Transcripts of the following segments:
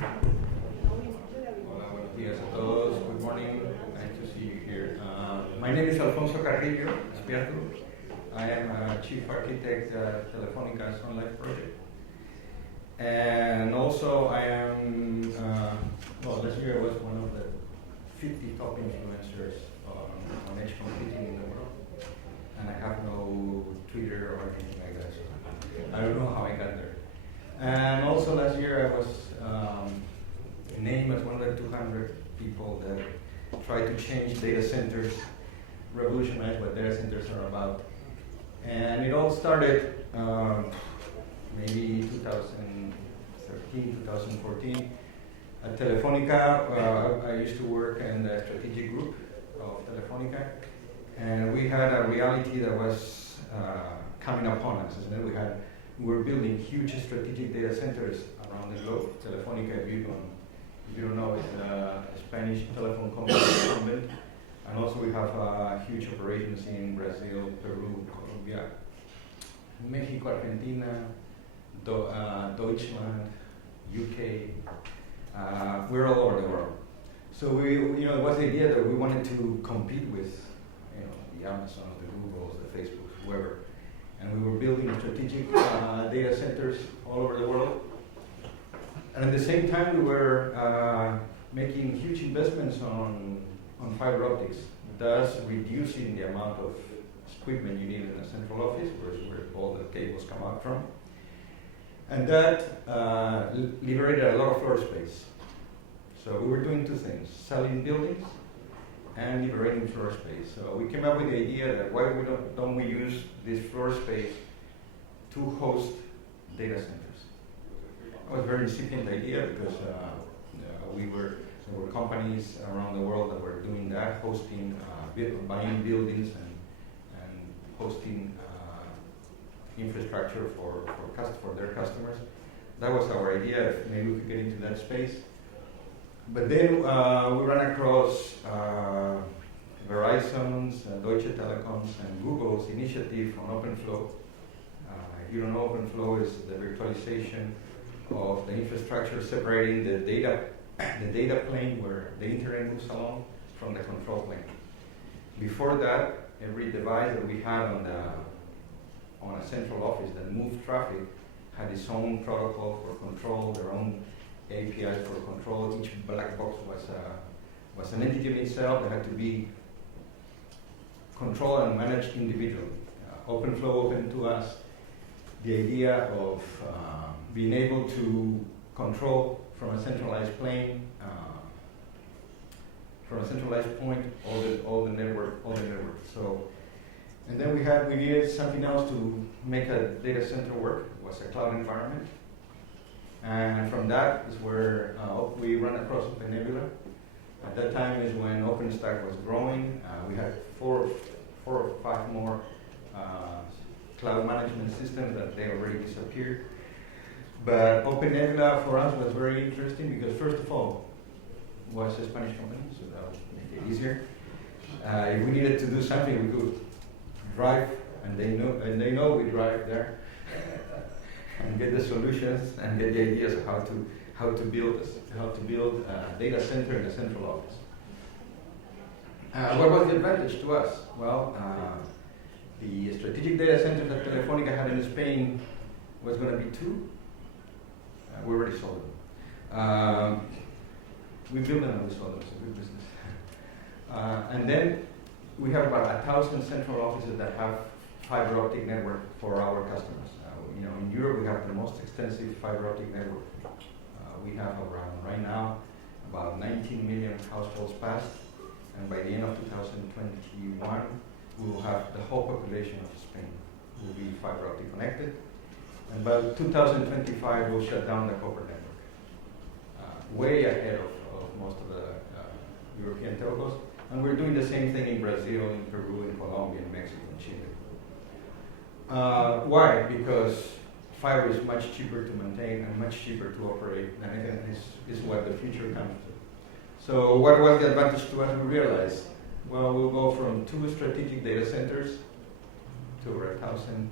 Hola, buenos días a todos. Good morning. Nice to see you here. My name is Alfonso Carrillo. I am a chief architect at Telefónica's OnLife project. And also I am, last year I was one of the 50 top influencers on edge computing in the world. And I have no Twitter or anything like that. So I don't know how I got there. And also last year I was named as one of the 200 people that try to change data centers, revolutionize what data centers are about. And it all started maybe 2013, 2014. At Telefónica, I used to work in the strategic group of Telefónica, and we had a reality that was coming upon us. We were building huge strategic data centers around the globe. Telefónica, if you don't know, is a Spanish telephone company incumbent. And also we have huge operations in Brazil, Peru, Colombia, Mexico, Argentina, Deutschland, UK. We're all over the world. So it was the idea that we wanted to compete with, the Amazon, the Googles, the Facebooks, whoever. And we were building strategic data centers all over the world. And at the same time, we were making huge investments on fiber optics, thus reducing the amount of equipment you need in a central office, where all the cables come out from. And that liberated a lot of floor space. So we were doing two things: selling buildings and liberating floor space. So we came up with the idea that why don't we use this floor space to host data centers? It was a very incipient idea because there were companies around the world that were doing that, hosting, buying buildings and hosting infrastructure for their customers. That was our idea. Maybe we could get into that space. But then we ran across Verizon's, Deutsche Telekom's, and Google's initiative on OpenFlow. If you don't know, OpenFlow is the virtualization of the infrastructure separating the data plane where the internet moves along from the control plane. Before that, every device that we had on a central office that moved traffic had its own protocol for control, their own APIs for control. Each black box was an entity in itself that had to be controlled and managed individually. OpenFlow opened to us the idea of being able to control from a centralized plane, from a centralized point, all the network. So, and then we needed something else to make a data center work. It was a cloud environment, and from that is where we ran across OpenNebula. At that time is when OpenStack was growing. We had four or five more cloud management systems that they already disappeared. But OpenNebula for us was very interesting because, first of all, it was a Spanish company, so that would make it easier. If we needed to do something, we could drive, and they know we drive there, and get the solutions and get the ideas of how to build a data center in a central office. What was the advantage to us? Well, the strategic data centers that Telefónica had in Spain was going to be two. We already sold them. We built them and we sold them. It's a good business. And then we have about 1,000 central offices that have fiber optic network for our customers. In Europe we have the most extensive fiber optic network. We have around right now about 19 million households passed, and by the end of 2021 we will have the whole population of Spain will be fiber optic connected. And by 2025, we'll shut down the copper network, way ahead of most of the European telcos. And we're doing the same thing in Brazil, in Peru, in Colombia, in Mexico, and Chile. Why? Because fiber is much cheaper to maintain and much cheaper to operate, and again, this is what the future comes to. So what was the advantage to us? We realized, well, we'll go from 2 strategic data centers to over 1,000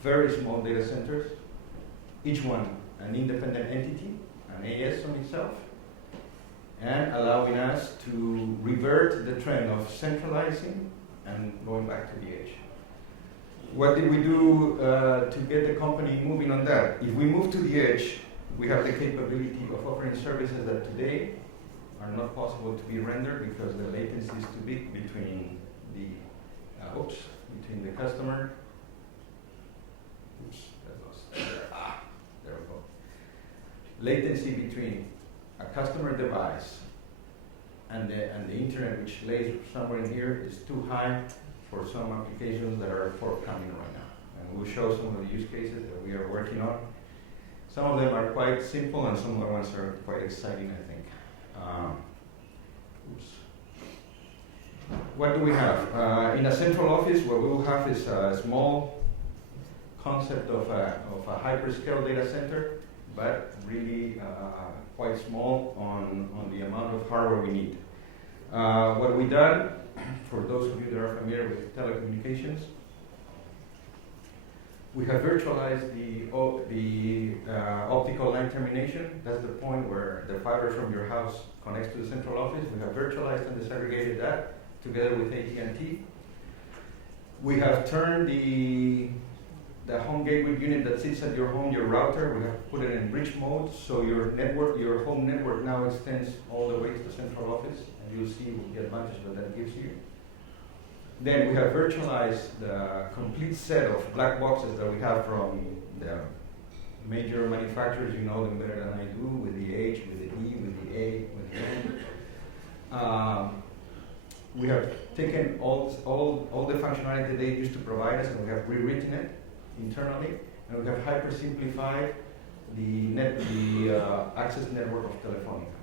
very small data centers, each one an independent entity, an AS on itself, and allowing us to revert the trend of centralizing and going back to the edge. What did we do to get the company moving on that? If we move to the edge, we have the capability of offering services that today are not possible to be rendered because the latency is too big between the between the customer. Oops, that lost. There we go. Latency between a customer device and the internet, which lays somewhere in here, is too high for some applications that are forthcoming right now. And we'll show some of the use cases that we are working on. Some of them are quite simple, and some of the ones are quite exciting, I think. What do we have? In a central office, what we will have is a small concept of a hyperscale data center, but really quite small on the amount of hardware we need. What we've done, for those of you that are familiar with telecommunications, we have virtualized the optical line termination. That's the point where the fiber from your house connects to the central office. We have virtualized and disaggregated that together with AT&T. We have turned the home gateway unit that sits at your home, your router, we have put it in bridge mode, so your network, your home network now extends all the way to the central office, and you'll see the advantage that gives you. Then we have virtualized the complete set of black boxes that we have from the major manufacturers. You know them better than I do, with the H, with the E, with the A, with the N. We have taken all the functionality they used to provide us, and we have rewritten it internally, and we have hyper simplified the access network of Telefónica.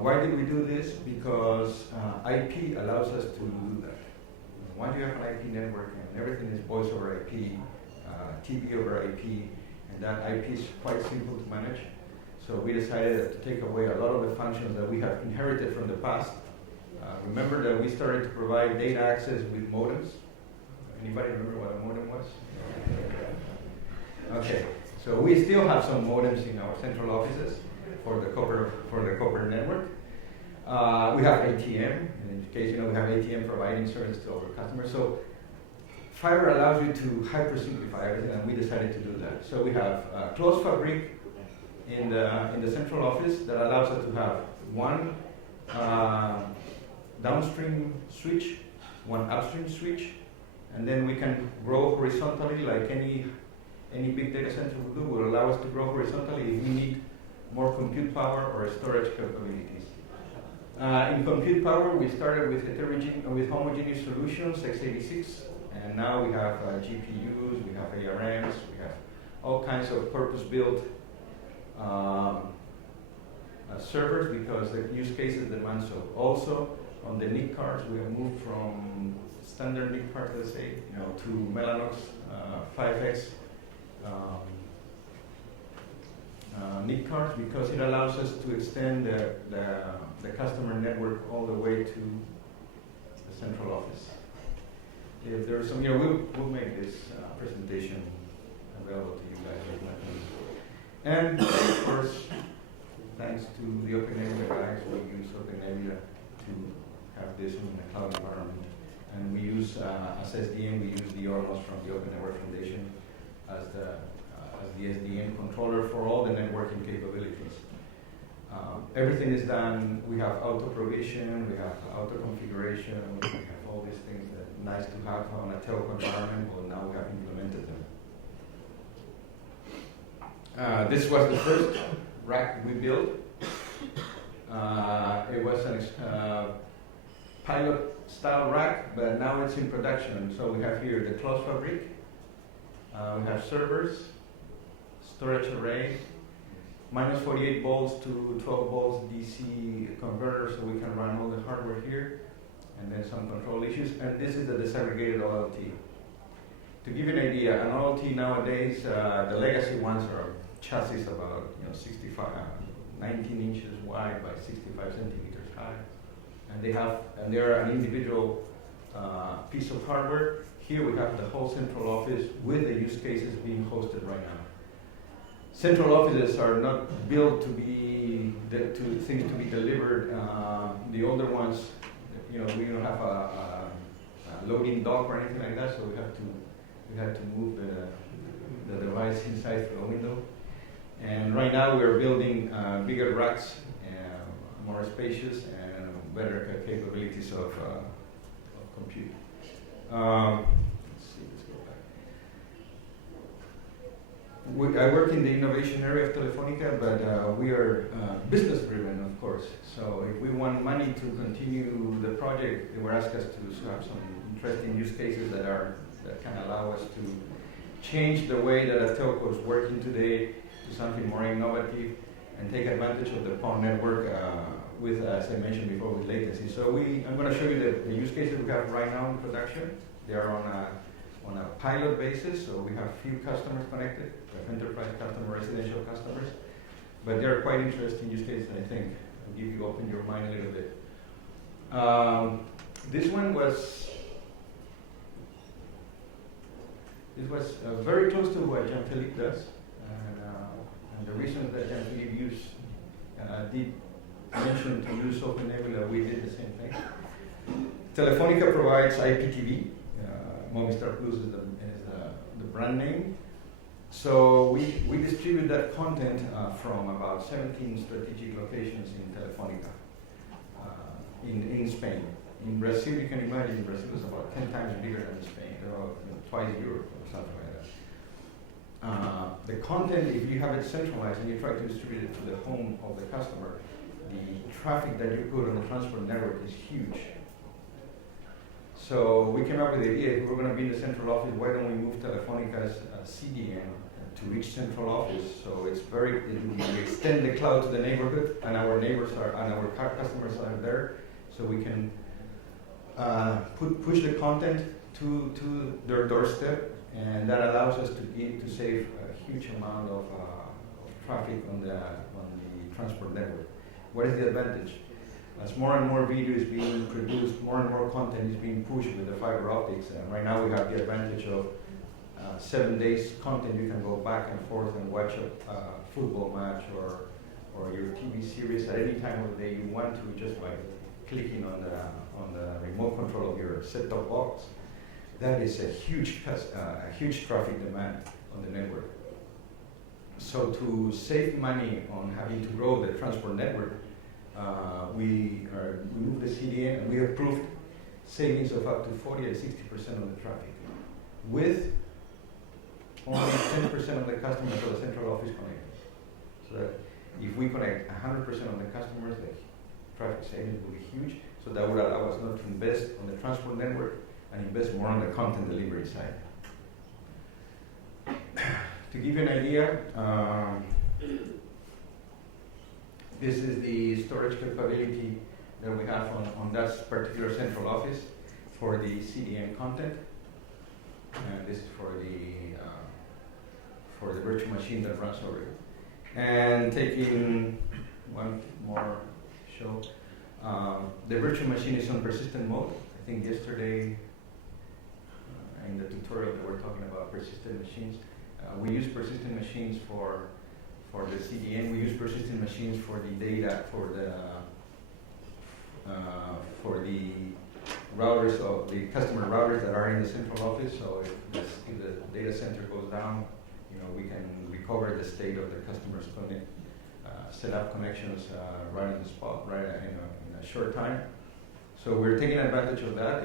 Why did we do this? Because IP allows us to do that. Once you have an IP network and everything is voice over IP, TV over IP, and that IP is quite simple to manage, so we decided to take away a lot of the functions that we have inherited from the past. Remember that we started to provide data access with modems. Anybody remember what a modem was? Okay, so we still have some modems in our central offices for the copper network. We have ATM. In case you know, we have ATM providing service to our customers. So fiber allows you to hyper simplify everything, and we decided to do that. So we have a closed fabric in the central office that allows us to have one downstream switch, one upstream switch, and then we can grow horizontally like any big data center will do. Will allow us to grow horizontally if we need more compute power or storage capabilities. In compute power, we started with homogeneous solutions, x86, and now we have GPUs, we have ARMs, we have all kinds of purpose-built servers because the use cases demand so. Also, on the NIC cards, we have moved from standard NIC cards, let's say, to Mellanox 5X NIC cards because it allows us to extend the customer network all the way to the central office. If there's some, we'll make this presentation available to you guys. And of course, thanks to the OpenNebula guys, we use OpenNebula to have this in the cloud environment. And we use, as SDN, we use the ORMOS from the Open Network Foundation as the SDN controller for all the networking capabilities. Everything is done. We have auto provision, we have auto configuration, we have all these things that are nice to have on a telco environment, but now we have implemented them. This was the first rack we built. It was a pilot style rack, but now it's in production. So we have here the closed fabric, we have servers, storage array, minus 48 volts to 12 volts DC converter, so we can run all the hardware here, and then some control issues. And this is the disaggregated OLT. To give you an idea, an OLT nowadays, the legacy ones are chassis about 19 inches wide by 65 centimeters high, and they're an individual piece of hardware. Here we have the whole central office with the use cases being hosted right now. central offices are not built to be things to be delivered. The older ones, we don't have a loading dock or anything like that, so we have to move the device inside through a window. And right now we are building bigger racks, more spacious, and better capabilities of compute. Let's see, let's go back. I work in the innovation area of Telefónica, but we are business driven, of course. So if we want money to continue the project, they were asked us to have some interesting use cases that can allow us to change the way that a telco is working today to something more innovative and take advantage of the PON network with, as I mentioned before, with latency. So I'm going to show you the use cases we have right now in production. They are on a pilot basis, so we have few customers connected. We have enterprise customers, residential customers, but they're quite interesting use cases, I think. I'll give you, open your mind a little bit. This one was very close to what Jean-Philippe does, and the reason that Jean-Philippe did mention to use OpenNebula, we did the same thing. Telefónica provides IPTV. Movistar Plus is the brand name. So we distribute that content from about 17 strategic locations in Telefónica in Spain. In Brazil, you can imagine, Brazil is about 10 times bigger than Spain. They're all, twice Europe or something like that. The content, if you have it centralized and you try to distribute it to the home of the customer, the traffic that you put on the transport network is huge. So we came up with the idea, if we're going to be in the central office, why don't we move Telefónica's CDN to each central office? So we extend the cloud to the neighborhood, and our customers are there, so we can push the content to their doorstep, and that allows us to save a huge amount of traffic on the transport network. What is the advantage? As more and more video is being produced, more and more content is being pushed with the fiber optics. Right now we have the advantage of 7 days content. You can go back and forth and watch a football match or your TV series at any time of the day you want to, just by clicking on the remote control of your set-top box. That is a huge traffic demand on the network. So to save money on having to grow the transport network, we moved the CDN, and we approved savings of up to 40 and 60% of the traffic, with only 10% of the customers of the central office connected. So that if we connect 100% of the customers, the traffic savings will be huge. So that would allow us not to invest on the transport network and invest more on the content delivery side. To give you an idea, this is the storage capability that we have on that particular central office for the CDN content. And this is for the virtual machine that runs over it. And taking one more show, the virtual machine is on persistent mode. I think yesterday in the tutorial they were talking about persistent machines. We use persistent machines for the CDN. We use persistent machines for the data, for the routers, of the customer routers that are in the central office. So if the data center goes down, we can recover the state of the customers, set up connections right on the spot, right in a short time. So we're taking advantage of that.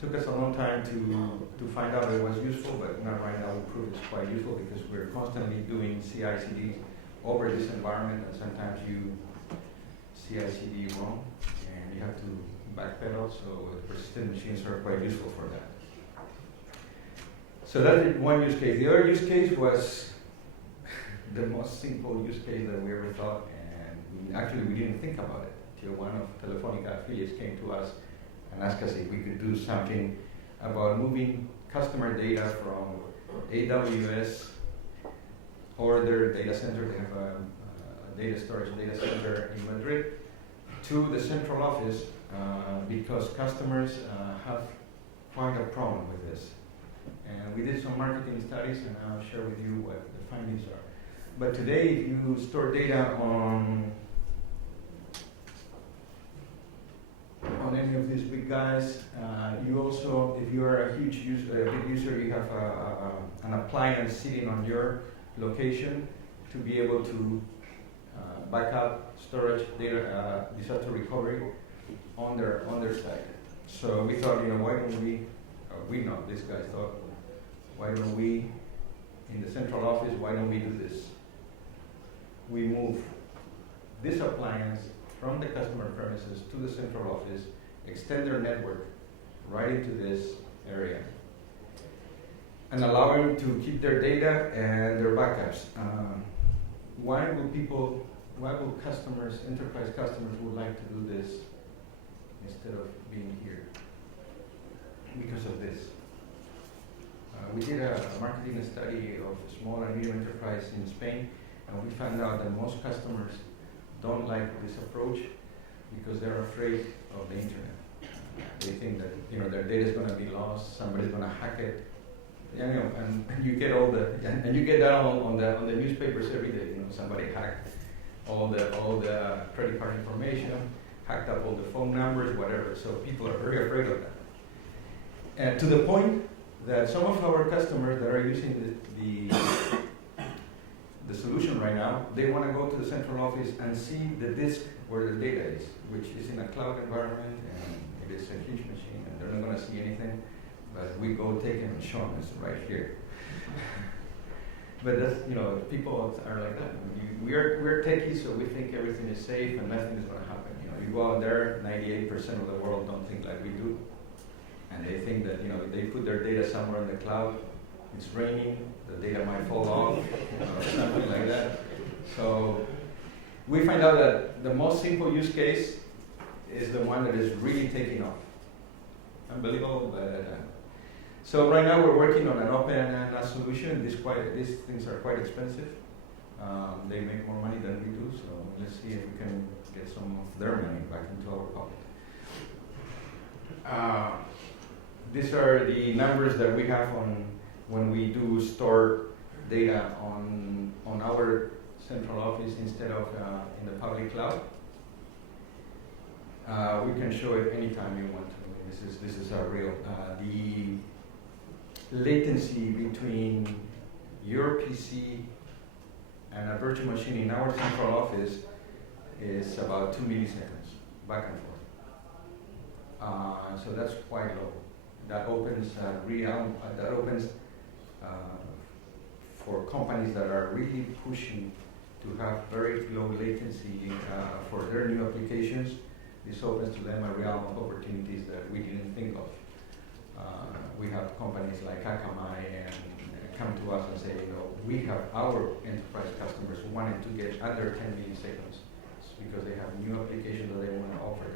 Took us a long time to find out it was useful, but now right now we prove it's quite useful because we're constantly doing CI/CD over this environment, and sometimes you CI/CD wrong and you have to backpedal. So persistent machines are quite useful for that. So that's one use case. The other use case was the most simple use case that we ever thought, and we didn't think about it till one of Telefónica affiliates came to us and asked us if we could do something about moving customer data from AWS or their data center. They have a data storage data center in Madrid to the central office because customers have quite a problem with this. And we did some marketing studies, and I'll share with you what the findings are. But today, if you store data on any of these big guys, you also, if you are a huge user, big user, you have an appliance sitting on your location to be able to backup, storage, data, disaster recovery on their site. So we thought, why don't these guys thought, why don't we, in the central office, why don't we do this? We move this appliance from the customer premises to the central office, extend their network right into this area, and allow them to keep their data and their backups. Why will customers, enterprise customers, would like to do this instead of being here? Because of this. We did a marketing study of small and medium enterprise in Spain, and we found out that most customers don't like this approach because they're afraid of the internet. They think that their data is going to be lost, somebody's going to hack it, and you get and you get that on the newspapers every day. Somebody hacked all the credit card information, hacked up all the phone numbers, whatever. So people are very afraid of that. And to the point that some of our customers that are using the solution right now, they want to go to the central office and see the disk where the data is, which is in a cloud environment, and it is a huge machine, and they're not going to see anything, but we go take it and show them it's right here. But that's, people are like that. We're techies, so we think everything is safe and nothing is going to happen. You go out there, 98% of the world don't think like we do. And they think that, if they put their data somewhere in the cloud, it's raining, the data might fall off, something like that. So we find out that the most simple use case is the one that is really taking off. Unbelievable, but so right now we're working on an open solution. These things are quite expensive. They make more money than we do, so let's see if we can get some of their money back into our pocket. These are the numbers that we have on when we do store data on our central office instead of in the public cloud. We can show it anytime you want to. This is our real. The latency between your PC and a virtual machine in our central office is about 2 milliseconds back and forth. So that's quite low. That opens for companies that are really pushing to have very low latency for their new applications. This opens to them a realm of opportunities that we didn't think of. We have companies like Akamai and come to us and say, we have our enterprise customers wanting to get under 10 milliseconds because they have new applications that they want to offer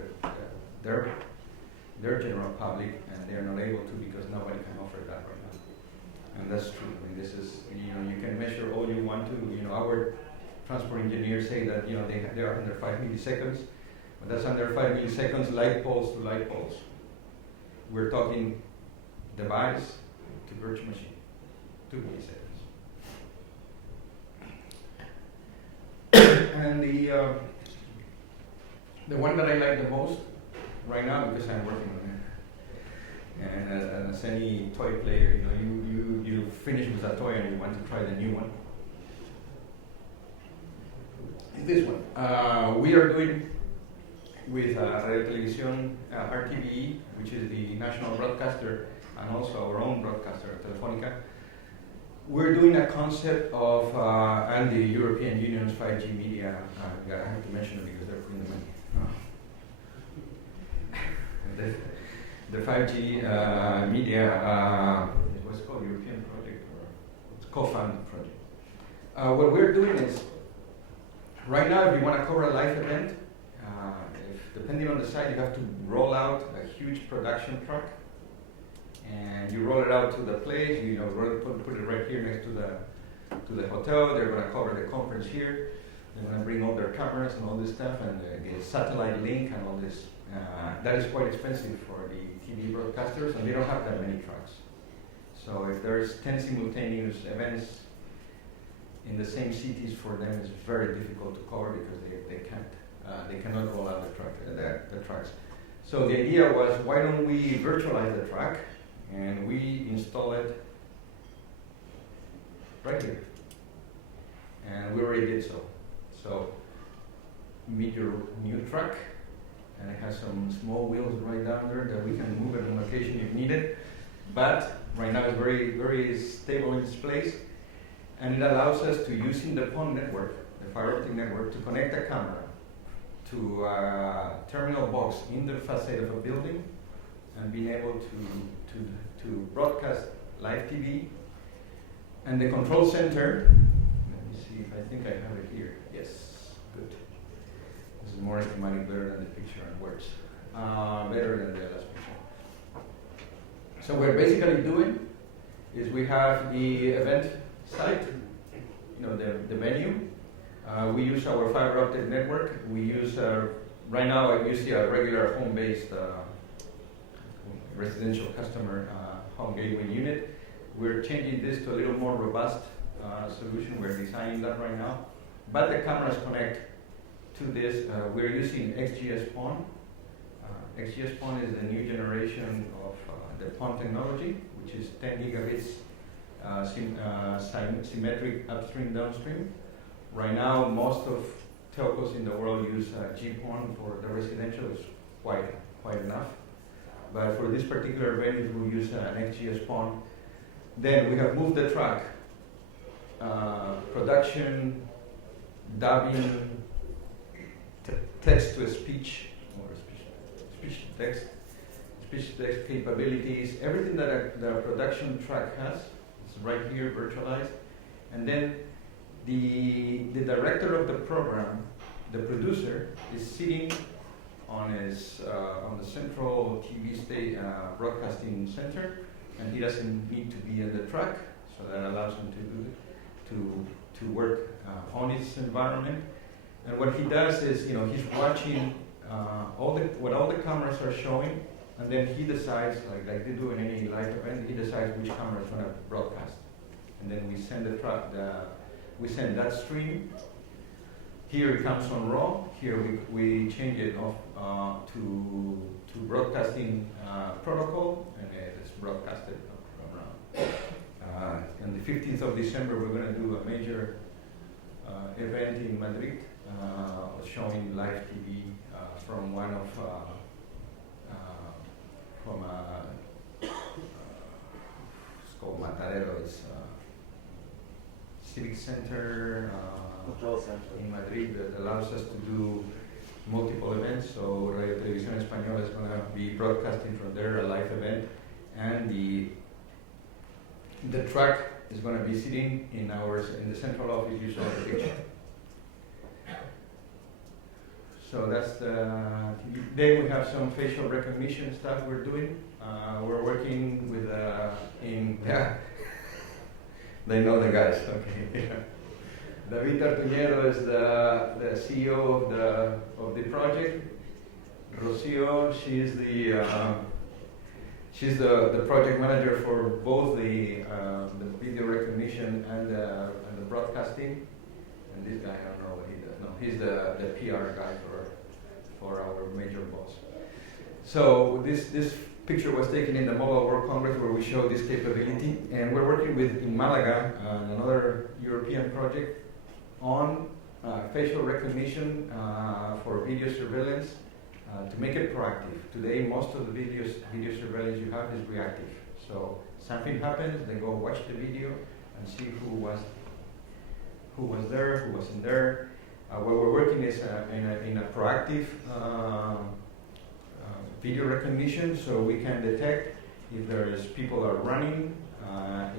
their general public, and they're not able to because nobody can offer that right now. And that's true. I mean, this is, you can measure all you want to. Our transport engineers say that, they are under 5 milliseconds, but that's under 5 milliseconds light poles to light poles. We're talking device to virtual machine, 2 milliseconds. And the one that I like the most right now, because I'm working on it, and as any toy player, you finish with a toy and you want to try the new one. This one. We are doing with Radio Televisión, RTVE, which is the national broadcaster, and also our own broadcaster, Telefónica. We're doing a concept of, and the European Union's 5G media, I have to mention it because they're putting the money. The 5G media, what's it called, European project, or it's co-funded project. What we're doing is, right now, if you want to cover a live event, depending on the site, you have to roll out a huge production truck, and you roll it out to the place. Put it right here next to the hotel. They're going to cover the conference here. They're going to bring all their cameras and all this stuff, and get satellite link and all this. That is quite expensive for the TV broadcasters, and they don't have that many trucks. So if there's 10 simultaneous events in the same cities for them is very difficult to cover because they cannot roll out the trucks. So the idea was, why don't we virtualize the truck and we install it right here. And we already did so. So meet your new truck, and it has some small wheels right down there that we can move it on occasion if needed. But right now it's very, very stable in its place, and it allows us to, using the PON network, the fiber optic network, to connect a camera to a terminal box in the facade of a building, and being able to broadcast live TV. And the control center, let me see if I think I have it here. Yes, good. This is more schematic, better than the picture and words. Better than the last picture. So what we're basically doing is we have the event site, the venue. We use our fiber optic network. We use, right now I use a regular home-based residential customer home gateway unit. We're changing this to a little more robust solution. We're designing that right now. But the cameras connect to this. We're using XGS-PON. XGS-PON is the new generation of the PON technology, which is 10 gigabits symmetric upstream, downstream. Right now, most of telcos in the world use GPON for the residential. It's quite enough. But for this particular venue, we use an XGS-PON. Then we have moved the truck, production, dubbing, text to speech, or speech to text capabilities, everything that the production truck has is right here virtualized. And then the director of the program, the producer, is sitting on the central TV broadcasting center, and he doesn't need to be in the truck, so that allows him to work on his environment. And what he does is, he's watching what all the cameras are showing, and then he decides, like they do in any live event, he decides which camera is going to broadcast, and then we send we send that stream. Here it comes on RAW. Here we change it off to broadcasting protocol, and it's broadcasted around. On the 15th of December, we're going to do a major event in Madrid, showing live TV from one of it's called Matadero. It's civic center in Madrid that allows us to do multiple events. So Radio Televisión Española is going to be broadcasting from there a live event, and the truck is going to be sitting in the central office. You saw the picture. So that's the TV. Then we have some facial recognition stuff we're doing. We're working with they know the guys. Okay. David Artuñero is the CEO of the project. Rocio, she's the project manager for both the video recognition and the broadcasting. And this guy, I don't know what he does. No, he's the PR guy for our major boss. So this picture was taken in the Mobile World Congress, where we show this capability, and we're working in Malaga, another European project, on facial recognition for video surveillance to make it proactive. Today, most of the video surveillance you have is reactive. So something happens, they go watch the video and see who was there, who wasn't there. What we're working is in a proactive video recognition, so we can detect if people are running,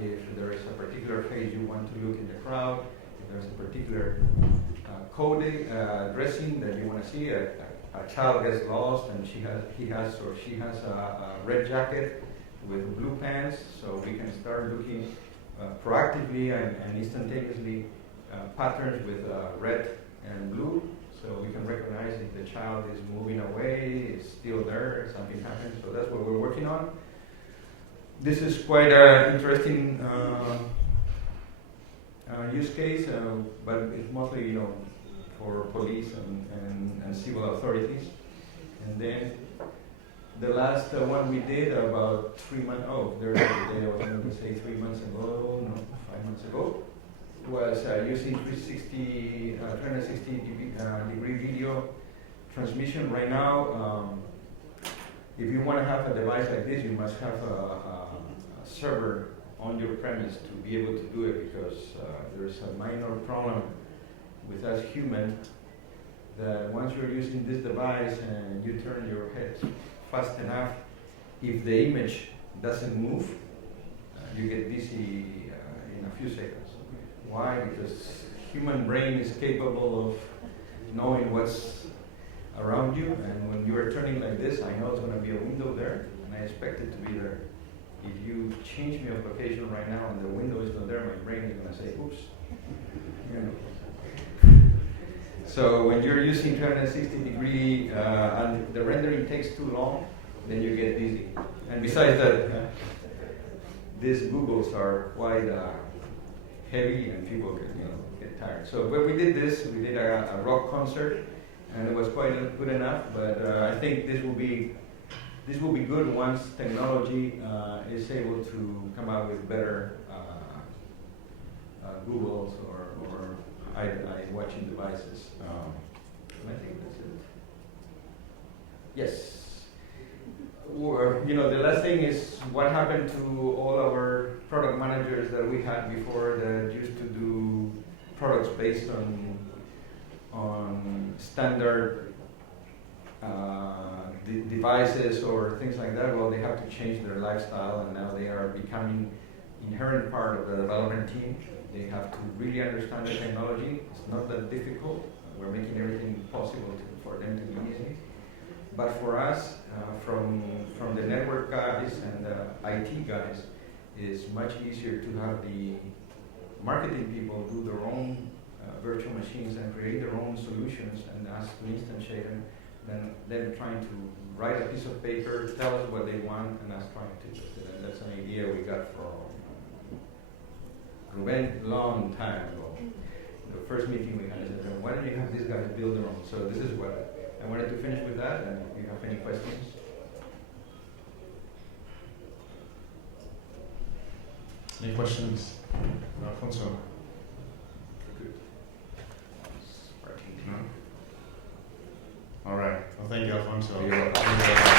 if there is a particular face you want to look in the crowd, if there's a particular code dressing that you want to see. A child gets lost and she has a red jacket with blue pants, so we can start looking proactively and instantaneously patterns with red and blue, so we can recognize if the child is moving away, is still there, something happens. So that's what we're working on. This is quite an interesting use case, but it's mostly, you know, for police and civil authorities. And then the last one we did about 3 months, there's a day I was going to say 3 months ago, no, 5 months ago, was using 360 degree video transmission. Right now, if you want to have a device like this, you must have a server on your premise to be able to do it, because there's a minor problem with us human that once you're using this device and you turn your head fast enough, if the image doesn't move, you get dizzy in a few seconds. Why? Because human brain is capable of knowing what's around you, and when you are turning like this, I know it's going to be a window there, and I expect it to be there. If you change me of location right now and the window is not there, my brain is going to say, oops. You know. So when you're using 360 degree and the rendering takes too long, then you get dizzy. And besides that, these Googles are quite heavy and people get tired. So when we did this, we did a rock concert, and it was quite good enough. But I think this will be good once technology is able to come out with better Googles or eye-watching devices. And I think that's it. Yes. The last thing is what happened to all our product managers that we had before that used to do products based on standard devices or things like that. Well, they have to change their lifestyle, and now they are becoming inherent part of the development team. They have to really understand the technology. It's not that difficult. We're making everything possible for them to be easy. But for us, from the network guys and the IT guys, it's much easier to have the marketing people do their own virtual machines and create their own solutions and ask to instantiate them, than them trying to write a piece of paper, tell us what they want, and us trying to test it. And that's an idea we got from Ruben long time ago. The first meeting we had, I said, why don't you have these guys build their own? So this is what I wanted to finish with that, and if you have any questions. Any questions? Alfonso? Good. No? All right. Well, thank you, Alfonso. You're welcome.